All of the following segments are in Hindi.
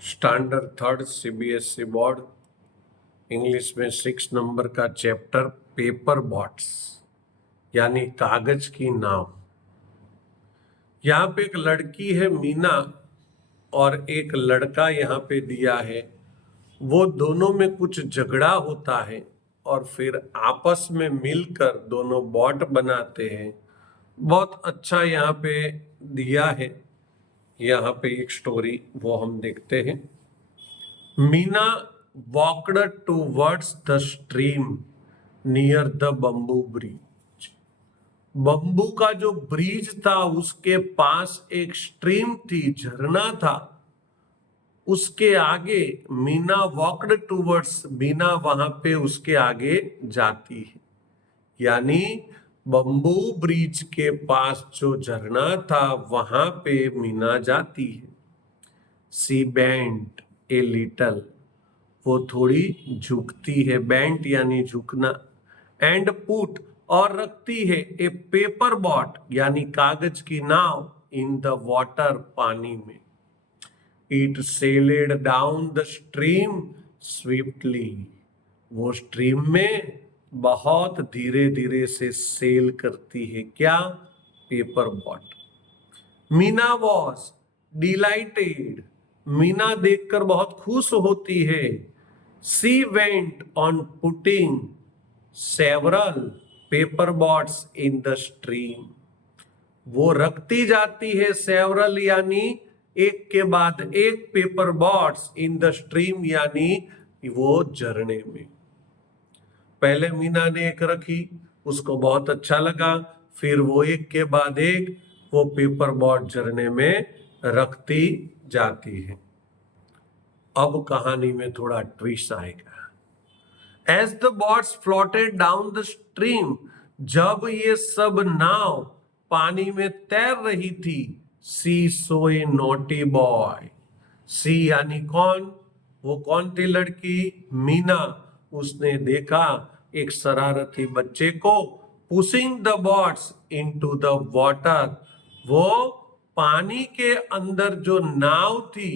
Standard third CBSE board English में 6 नंबर का चैप्टर पेपर बोट्स यानी कागज की नाव। यहाँ पे एक लड़की है मीना और एक लड़का यहाँ पे दिया है। वो दोनों में कुछ झगड़ा होता है और फिर आपस में मिलकर दोनों बॉट बनाते हैं। बहुत अच्छा यहाँ पे दिया है। यहाँ पे एक स्टोरी वो हम देखते हैं। Meena walked towards the stream near the bamboo bridge. Bamboo का जो ब्रिज था उसके पास एक स्ट्रीम थी, झरना था। उसके आगे मीना वॉकड टूवर्ड्स, मीना वहां पे उसके आगे जाती है। यानी बम्बू ब्रिज के पास जो झरना था वहां पे मीना जाती है। सी बेंट ए लिटल, वो थोड़ी झुकती है। बेंट यानी झुकना। एंड पुट, और रखती है। ए पेपर बॉट यानी कागज की नाव इन द वाटर, पानी में। It sailed down the stream swiftly, वो स्ट्रीम में बहुत धीरे धीरे से सेल करती है। क्या? Paper boat. Meena was delighted, Meena देखकर बहुत खुश होती है। She went on putting several paper boats in the stream, वो रखती जाती है सेवरल यानी एक के बाद एक paper boats in the stream यानी वो झरने में। पहले मीना ने एक रखी, उसको बहुत अच्छा लगा, फिर वो एक के बाद एक वो पेपर बॉट झरने में रखती जाती है। अब कहानी में थोड़ा ट्विस्ट आएगा। As the boats floated down the stream, जब ये सब नाव पानी में तैर रही थी, सी सो ए नॉटी बॉय। सी यानी कौन? वो कौन थी लड़की? मीना। उसने देखा एक शरारती बच्चे को pushing the bots into the water, वो पानी के अंदर जो नाव थी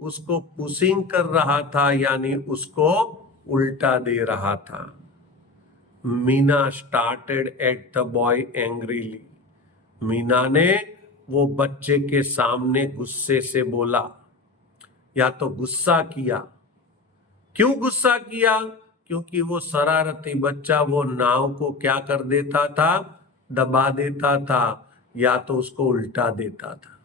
उसको पुशिंग कर रहा था यानी उसको उल्टा दे रहा था। Meena started at the boy angrily, Meena ने वो बच्चे के सामने गुस्से से बोला या तो गुस्सा किया। क्यों गुस्सा किया? क्योंकि वो शरारती बच्चा वो नाव को क्या कर देता था? दबा देता था या तो उसको उल्टा देता था।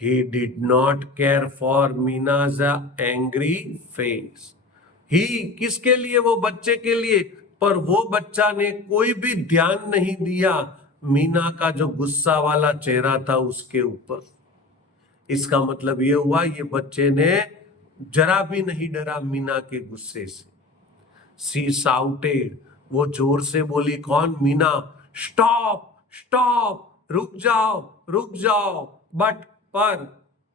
He did not care for Mina's angry face. He किसके लिए? वो बच्चे के लिए। पर वो बच्चा ने कोई भी ध्यान नहीं दिया मीना का जो गुस्सा वाला चेहरा था उसके ऊपर। इसका मतलब ये हुआ ये बच्चे ने जरा भी नहीं डरा मीना के गुस्से से। सी साउटेड, वो जोर से बोली। कौन? मीना। स्टॉप स्टॉप, रुक जाओ रुक जाओ। बट पर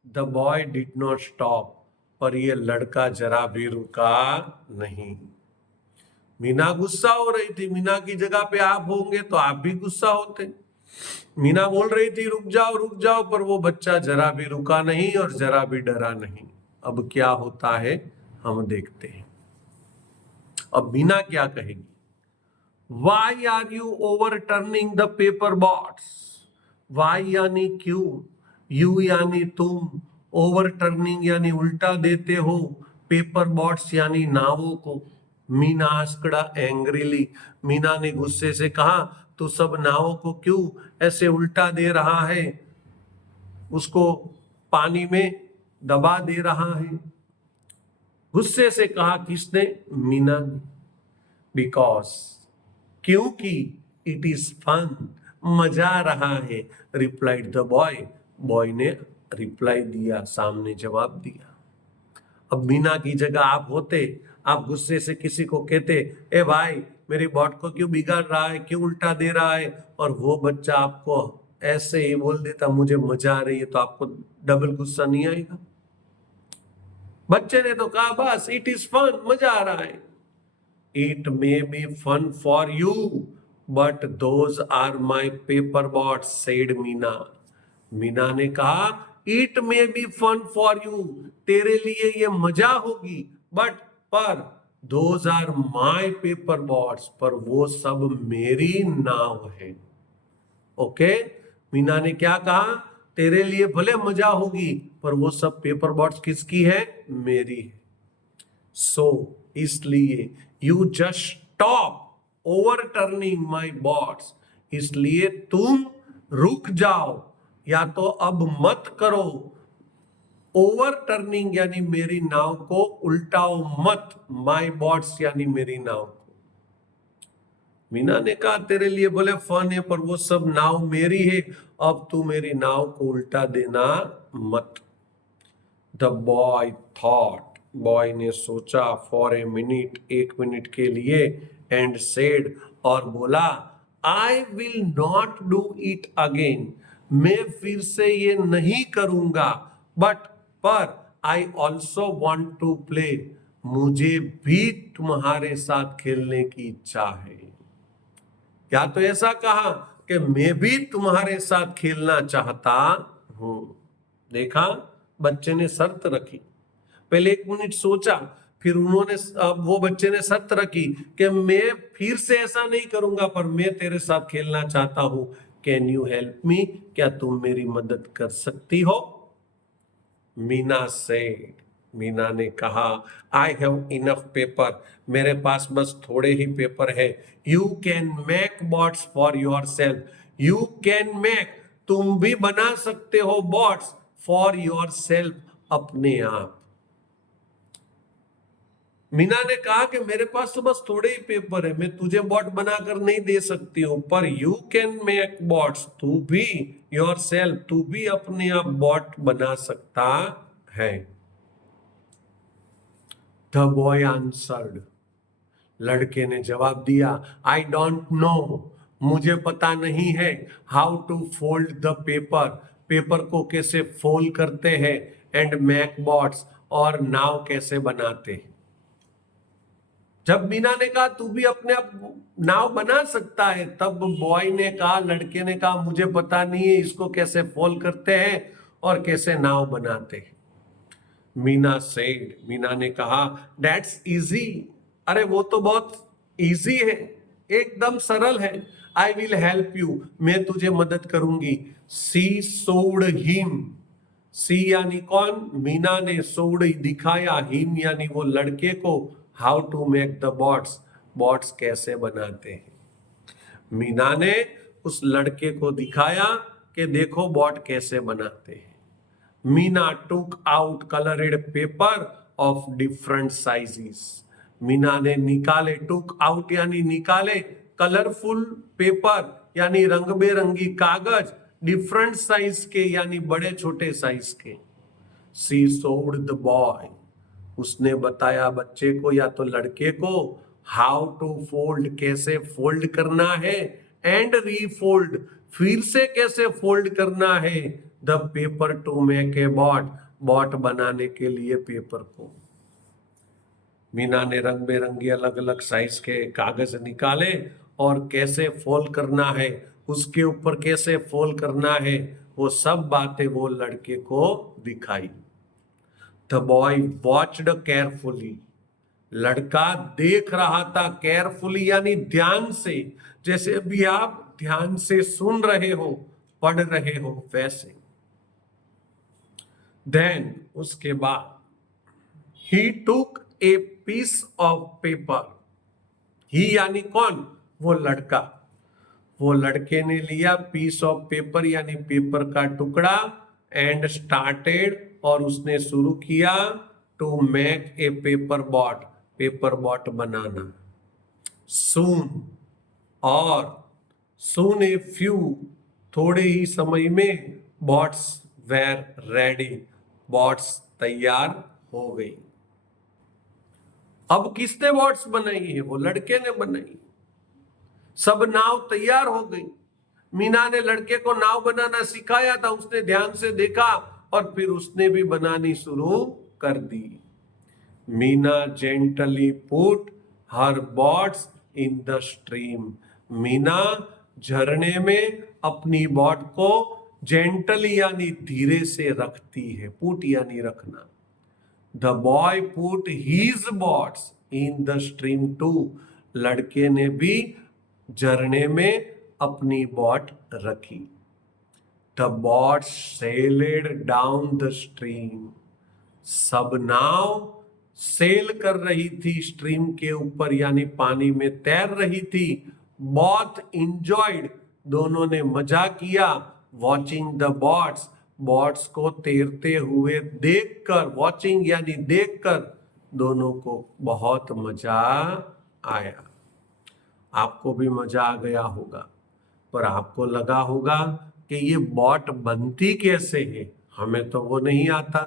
the boy did not stop, पर ये लड़का जरा भी रुका नहीं। मीना गुस्सा हो रही थी। मीना की जगह पे आप होंगे तो आप भी गुस्सा होते। मीना बोल रही थी रुक जाओ, पर वो बच्चा जरा भी रुका नहीं और जरा भी डरा नहीं। अब क्या होता है हम देखते हैं। अब मीना क्या कहेगी? Why are you overturning the paper boats? Why यानी क्यों, यू यानी तुम, ओवर टर्निंग यानी उल्टा देते हो, पेपर बॉट्स यानी नावों को। मीना आस्कड़ा एंग्रीली, मीना ने गुस्से से कहा तू सब नावों को क्यों ऐसे उल्टा दे रहा है, उसको पानी में दबा दे रहा है। गुस्से से कहा किसने? मीना ने। बिकॉज, क्योंकि इट इज फन, मजा आ रहा है। रिप्लाइड द बॉय, बॉय ने रिप्लाई दिया, सामने जवाब दिया। अब मीना की जगह आप होते, आप गुस्से से किसी को कहते ए भाई मेरी बॉट को क्यों बिगाड़ रहा है, क्यों उल्टा दे रहा है, और वो बच्चा आपको ऐसे ही बोल देता मुझे मजा आ रही है, तो आपको डबल गुस्सा नहीं आएगा? बच्चे ने तो कहा बस इट इज फन, मजा आ रहा है। It may be fun for you, but those are my paper bots, said Meena. Meena ने कहा it may be fun for you, तेरे लिए ये मजा होगी, बट पर those are my paper boats, पर वो सब मेरी नाव है। ओके, मीना ने क्या कहा, तेरे लिए भले मजा होगी पर वो सब पेपर बोट्स किसकी है, मेरी है। सो इसलिए you just stop overturning my boats, इसलिए तुम रुक जाओ, या तो अब मत करो ओवरटर्निंग यानी मेरी नाव को उल्टाओ मत, माई बोट्स यानी मेरी नाव को। मीना ने कहा तेरे लिए बोले फन है पर वो सब नाव मेरी है, अब तू मेरी नाव को उल्टा देना मत। द बॉय थॉट, बॉय ने सोचा, फॉर ए मिनट, 1 मिनट के लिए, एंड सेड, और बोला, I will not do it again, मैं फिर से ये नहीं करूंगा, बट पर I also want to play, मुझे भी तुम्हारे साथ खेलने की इच्छा है। क्या तो ऐसा कहा कि मैं भी तुम्हारे साथ खेलना चाहता हूं। देखा, बच्चे ने शर्त रखी, पहले 1 मिनट सोचा, फिर उन्होंने, अब वो बच्चे ने शर्त रखी कि मैं फिर से ऐसा नहीं करूंगा, पर मैं तेरे साथ खेलना चाहता हूं, कैन यू हेल्प मी, क्या तुम मेरी मदद कर सकती हो। मीना सेड, मीना ने कहा, आई हैव इनफ पेपर, मेरे पास बस थोड़े ही पेपर है। You can make bots for your self, you can make, तुम भी बना सकते हो बॉट्स, फॉर योर सेल्फ, अपने आप। मीना ने कहा कि मेरे पास तो बस थोड़े ही पेपर है, मैं तुझे बॉट बनाकर नहीं दे सकती हूँ, पर यू कैन मेक बॉट्स, तू भी, योर सेल्फ, तू भी अपने आप बॉट बना सकता है। द बॉय आंसर्ड, लड़के ने जवाब दिया, आई डोंट नो, मुझे पता नहीं है, how to fold the paper, paper को कैसे फोल्ड करते हैं, एंड मेक बॉट्स, और नाव कैसे बनाते हैं। जब मीना ने कहा तू भी अपने आप नाव बना सकता है, तब बॉय ने कहा, लड़के ने कहा, मुझे पता नहीं है इसको कैसे फोल्ड करते हैं और कैसे नाव बनाते हैं। मीना सेड, मीना ने कहा, दैट्स इजी, अरे वो तो बहुत इजी है, एकदम सरल है। आई विल हेल्प यू, मैं तुझे मदद करूंगी। सी सोड हिम, सी यानी कौन, मीना ने, सोड दिखाया, हिम यानी वो लड़के को, how to make the boats, boats कैसे बनाते हैं। मीना ने उस लड़के को दिखाया कि देखो बॉट कैसे बनाते हैं। Meena took out coloured paper of different sizes, Meena ने निकाले, टुक आउट यानी निकाले, कलरफुल पेपर यानी रंग बेरंगी कागज, डिफरेंट साइज के यानी बड़े छोटे साइज के। सी शोड द बॉय, उसने बताया बच्चे को या तो लड़के को, हाउ टू फोल्ड, कैसे फोल्ड करना है, एंड रीफोल्ड, फिर से कैसे फोल्ड करना है, the paper to make a boat, boat बनाने के लिए पेपर को। मीना ने रंग बेरंगी अलग अलग साइज के कागज निकाले और कैसे फोल्ड करना है, उसके ऊपर कैसे फोल्ड करना है, वो सब बातें वो लड़के को दिखाई। द बॉय वॉच्ड केयरफुली, लड़का देख रहा था, केयरफुली यानी ध्यान से, जैसे अभी आप ध्यान से सुन रहे हो, पढ़ रहे हो, वैसे। देन उसके बाद, he took a piece of paper, he यानी कौन, वो लड़का, वो लड़के ने लिया पीस ऑफ पेपर यानी पेपर का टुकड़ा, एंड स्टार्टेड, और उसने शुरू किया, to make a paper boat, paper boat बनाना। सून, और सून ए फ्यू, थोड़े ही समय में, बॉट्स वेर रेडी, बॉट्स तैयार हो गई। अब किसने बॉट्स बनाई है, वो लड़के ने बनाई। सब नाव तैयार हो गई, मीना ने लड़के को नाव बनाना सिखाया था, उसने ध्यान से देखा और फिर उसने भी बनानी शुरू कर दी। Meena gently put her boats in the stream, Meena झरने में अपनी बॉट को जेंटली यानी धीरे से रखती है, पुट यानी रखना। The boy put his boats in the stream too, लड़के ने भी झरने में अपनी बॉट रखी। The boats sailed down the stream, सब नाव सेल कर रही थी स्ट्रीम के ऊपर यानी पानी में तैर रही थी। बोथ इंजॉयड, दोनों ने मजा किया। वॉचिंग द बॉट्स, बॉट्स को तैरते हुए देखकर, वॉचिंग यानी देखकर, दोनों को बहुत मजा आया। आपको भी मजा आ गया होगा, पर आपको लगा होगा कि ये बॉट बनती कैसे है, हमें तो वो नहीं आता।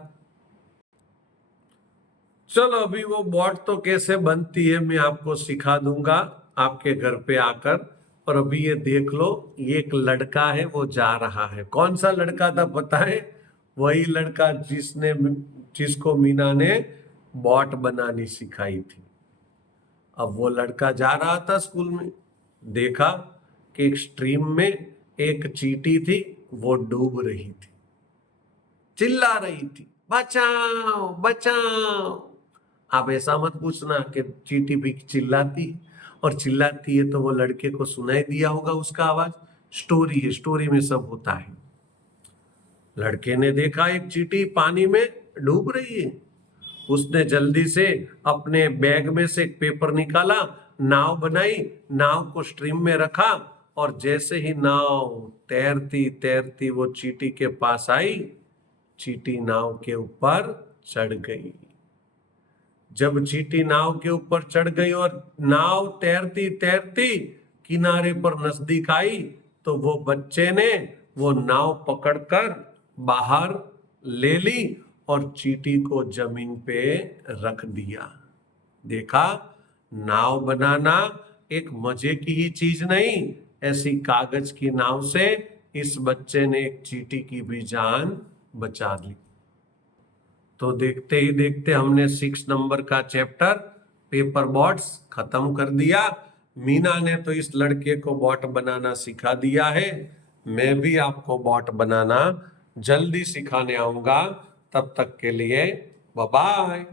चलो अभी वो बॉट तो कैसे बनती है मैं आपको सिखा दूंगा आपके घर पे आकर। और अभी ये देख लो, ये एक लड़का है वो जा रहा है। कौन सा लड़का था पता है? वही लड़का जिसको मीना ने बॉट बनानी सिखाई थी। अब वो लड़का जा रहा था स्कूल में, देखा कि एक स्ट्रीम में एक चींटी थी, वो डूब रही थी, चिल्ला रही थी, बचाओ बचाओ। आप ऐसा मत पूछना कि चींटी भी चिल्लाती, और चिल्लाती है तो वो लड़के को सुनाई दिया होगा उसका आवाज। स्टोरी है, स्टोरी में सब होता है। लड़के ने देखा एक चींटी पानी में डूब रही है। उसने जल्दी से अपने बैग में से एक पेपर निकाला, नाव बनाई, नाव को स्ट्रीम में रखा, और जैसे ही नाव तैरती तैरती वो चींटी के पास आई, चींटी नाव के ऊपर चढ़ गई। जब चींटी नाव के ऊपर चढ़ गई और नाव तैरती तैरती किनारे पर नजदीक आई, तो वो बच्चे ने वो नाव पकड़कर बाहर ले ली और चींटी को जमीन पे रख दिया। देखा, नाव बनाना एक मजे की ही चीज नहीं, ऐसी कागज की नाव से इस बच्चे ने एक चींटी की भी जान बचा ली। तो देखते ही देखते हमने 6 नंबर का चैप्टर पेपर बॉट्स खत्म कर दिया। मीना ने तो इस लड़के को बॉट बनाना सिखा दिया है। मैं भी आपको बॉट बनाना जल्दी सिखाने आऊंगा। तब तक के लिए बाय बाय।